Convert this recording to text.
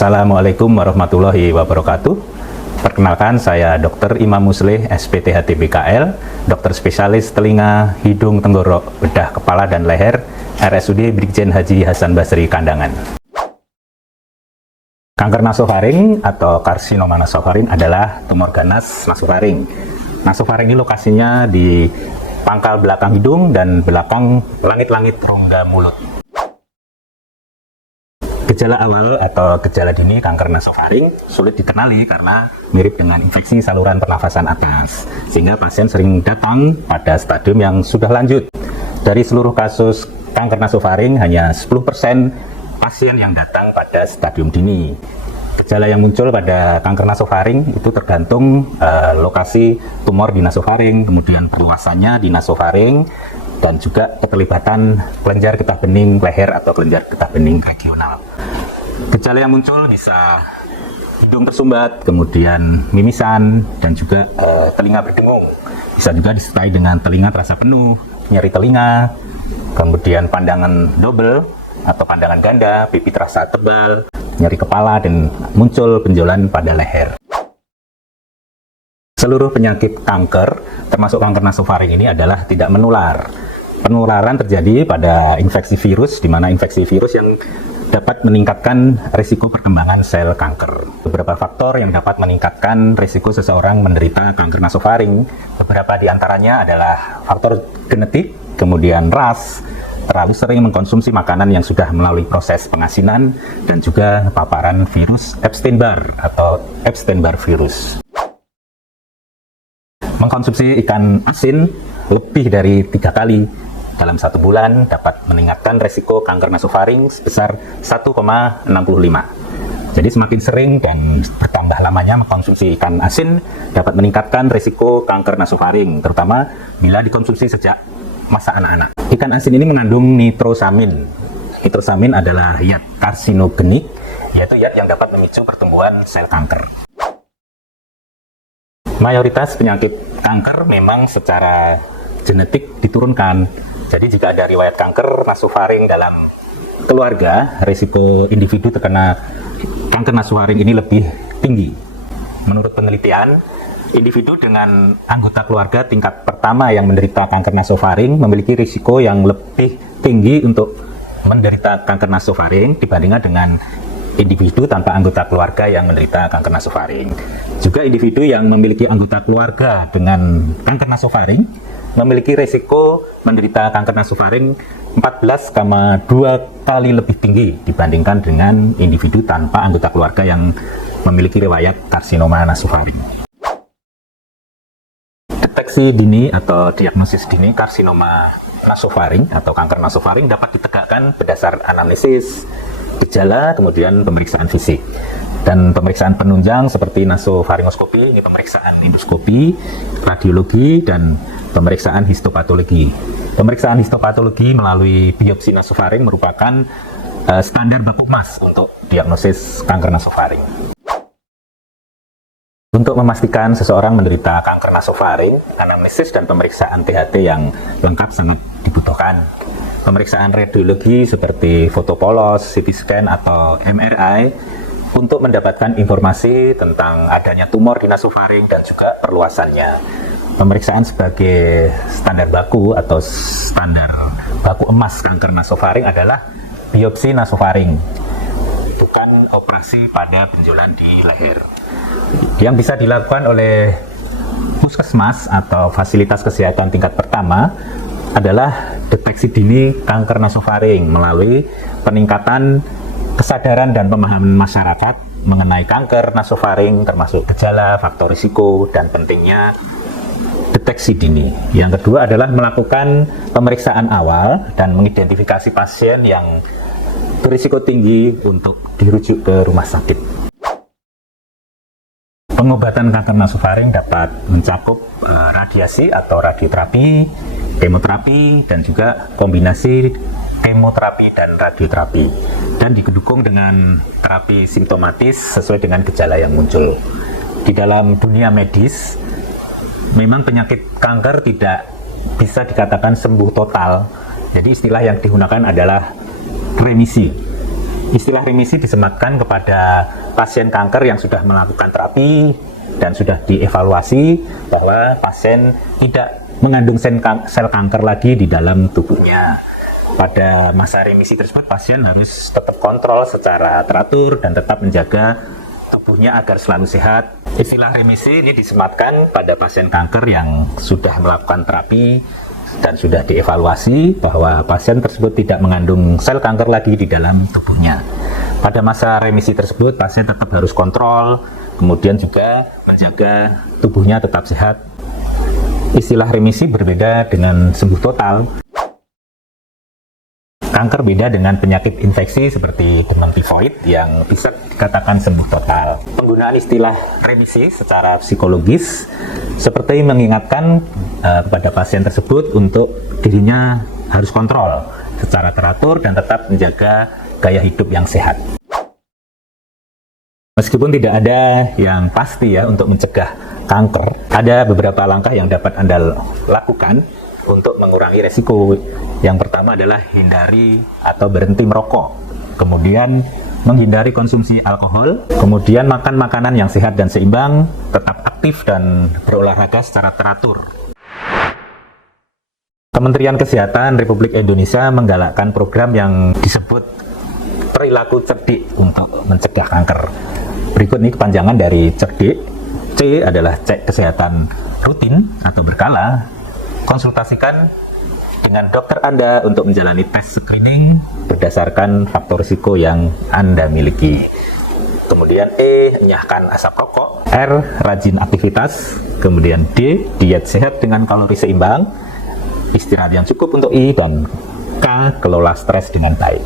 Assalamualaikum warahmatullahi wabarakatuh. Perkenalkan, saya Dr. Imam Musleh, SPTHT BKL, dokter spesialis telinga, hidung, tenggorok, bedah kepala dan leher, RSUD Brigjen Haji Hasan Basri Kandangan. Kanker nasofaring atau karsinoma nasofaring adalah tumor ganas nasofaring. Nasofaring ini lokasinya di pangkal belakang hidung dan belakang langit-langit rongga mulut. Gejala awal atau gejala dini kanker nasofaring sulit dikenali karena mirip dengan infeksi saluran pernafasan atas, sehingga pasien sering datang pada stadium yang sudah lanjut. Dari seluruh kasus kanker nasofaring, hanya 10% pasien yang datang pada stadium dini. Gejala yang muncul pada kanker nasofaring itu tergantung lokasi tumor di nasofaring, kemudian perluasannya di nasofaring, dan juga keterlibatan kelenjar getah bening leher atau kelenjar getah bening regional. Gejala yang muncul bisa hidung tersumbat, kemudian mimisan, dan juga telinga berdengung. Bisa juga disertai dengan telinga terasa penuh, nyeri telinga, kemudian pandangan double atau pandangan ganda, pipi terasa tebal, nyeri kepala, dan muncul benjolan pada leher. Seluruh penyakit kanker, termasuk kanker nasofaring ini adalah tidak menular. Penularan terjadi pada infeksi virus, di mana infeksi virus yang dapat meningkatkan risiko perkembangan sel kanker. Beberapa faktor yang dapat meningkatkan risiko seseorang menderita kanker nasofaring. Beberapa di antaranya adalah faktor genetik, kemudian ras, terlalu sering mengkonsumsi makanan yang sudah melalui proses pengasinan, dan juga paparan virus Epstein-Barr atau Epstein-Barr virus. Mengkonsumsi ikan asin lebih dari 3 kali dalam 1 bulan dapat meningkatkan resiko kanker nasofaring sebesar 1,65. Jadi semakin sering dan bertambah lamanya mengkonsumsi ikan asin dapat meningkatkan resiko kanker nasofaring, terutama bila dikonsumsi sejak masa anak-anak. Ikan asin ini mengandung nitrosamin. Nitrosamin adalah zat karsinogenik, yaitu zat yang dapat memicu pertumbuhan sel kanker. Mayoritas penyakit kanker memang secara genetik diturunkan. Jadi jika ada riwayat kanker nasofaring dalam keluarga, risiko individu terkena kanker nasofaring ini lebih tinggi. Menurut penelitian, individu dengan anggota keluarga tingkat pertama yang menderita kanker nasofaring memiliki risiko yang lebih tinggi untuk menderita kanker nasofaring dibandingkan dengan individu tanpa anggota keluarga yang menderita kanker nasofaring. Juga individu yang memiliki anggota keluarga dengan kanker nasofaring memiliki risiko menderita kanker nasofaring 14,2 kali lebih tinggi dibandingkan dengan individu tanpa anggota keluarga yang memiliki riwayat karsinoma nasofaring. Deteksi dini atau diagnosis dini karsinoma nasofaring atau kanker nasofaring dapat ditegakkan berdasar anamnesis, gejala, kemudian pemeriksaan fisik. Dan pemeriksaan penunjang seperti nasofaringoskopi, ini pemeriksaan endoskopi, radiologi, dan pemeriksaan histopatologi. Pemeriksaan histopatologi melalui biopsi nasofaring merupakan standar baku emas untuk diagnosis kanker nasofaring. Untuk memastikan seseorang menderita kanker nasofaring, anamnesis dan pemeriksaan THT yang lengkap sangat dibutuhkan. Pemeriksaan radiologi seperti foto polos, CT scan, atau MRI untuk mendapatkan informasi tentang adanya tumor di nasofaring dan juga perluasannya. Pemeriksaan sebagai standar baku atau standar baku emas kanker nasofaring adalah biopsi nasofaring, bukan operasi pada benjolan di leher. Yang bisa dilakukan oleh puskesmas atau fasilitas kesehatan tingkat pertama adalah deteksi dini kanker nasofaring melalui peningkatan kesadaran dan pemahaman masyarakat mengenai kanker nasofaring, termasuk gejala, faktor risiko, dan pentingnya deteksi dini. Yang kedua adalah melakukan pemeriksaan awal dan mengidentifikasi pasien yang berisiko tinggi untuk dirujuk ke rumah sakit. Pengobatan kanker nasofaring dapat mencakup radiasi atau radioterapi, kemoterapi, dan juga kombinasi kemoterapi dan radioterapi, dan didukung dengan terapi simptomatis sesuai dengan gejala yang muncul. Di dalam dunia medis, memang penyakit kanker tidak bisa dikatakan sembuh total. Jadi istilah yang digunakan adalah remisi. Istilah remisi disematkan kepada pasien kanker yang sudah melakukan terapi dan sudah dievaluasi bahwa pasien tidak mengandung sel kanker lagi di dalam tubuhnya. Pada masa remisi tersebut, pasien harus tetap kontrol secara teratur dan tetap menjaga tubuhnya agar selalu sehat. Istilah remisi ini disematkan pada pasien kanker yang sudah melakukan terapi dan sudah dievaluasi bahwa pasien tersebut tidak mengandung sel kanker lagi di dalam tubuhnya. Pada masa remisi tersebut, pasien tetap harus kontrol, kemudian juga menjaga tubuhnya tetap sehat. Istilah remisi berbeda dengan sembuh total. Kanker beda dengan penyakit infeksi seperti demam tifoid yang bisa dikatakan sembuh total. Penggunaan istilah remisi secara psikologis seperti mengingatkan kepada pasien tersebut untuk dirinya harus kontrol secara teratur dan tetap menjaga gaya hidup yang sehat. Meskipun tidak ada yang pasti ya untuk mencegah kanker, ada beberapa langkah yang dapat Anda lakukan untuk mengurangi resiko. Yang pertama adalah hindari atau berhenti merokok, kemudian menghindari konsumsi alkohol, kemudian makan makanan yang sehat dan seimbang, tetap aktif dan berolahraga secara teratur. Kementerian Kesehatan Republik Indonesia menggalakkan program yang disebut perilaku cerdik untuk mencegah kanker. Berikut ini kepanjangan dari cerdik. C adalah cek kesehatan rutin atau berkala. Konsultasikan dengan dokter Anda untuk menjalani tes screening berdasarkan faktor risiko yang Anda miliki. Kemudian E, enyahkan asap rokok. R, rajin aktivitas. Kemudian D, diet sehat dengan kalori seimbang. Istirahat yang cukup untuk I. Dan K, kelola stres dengan baik.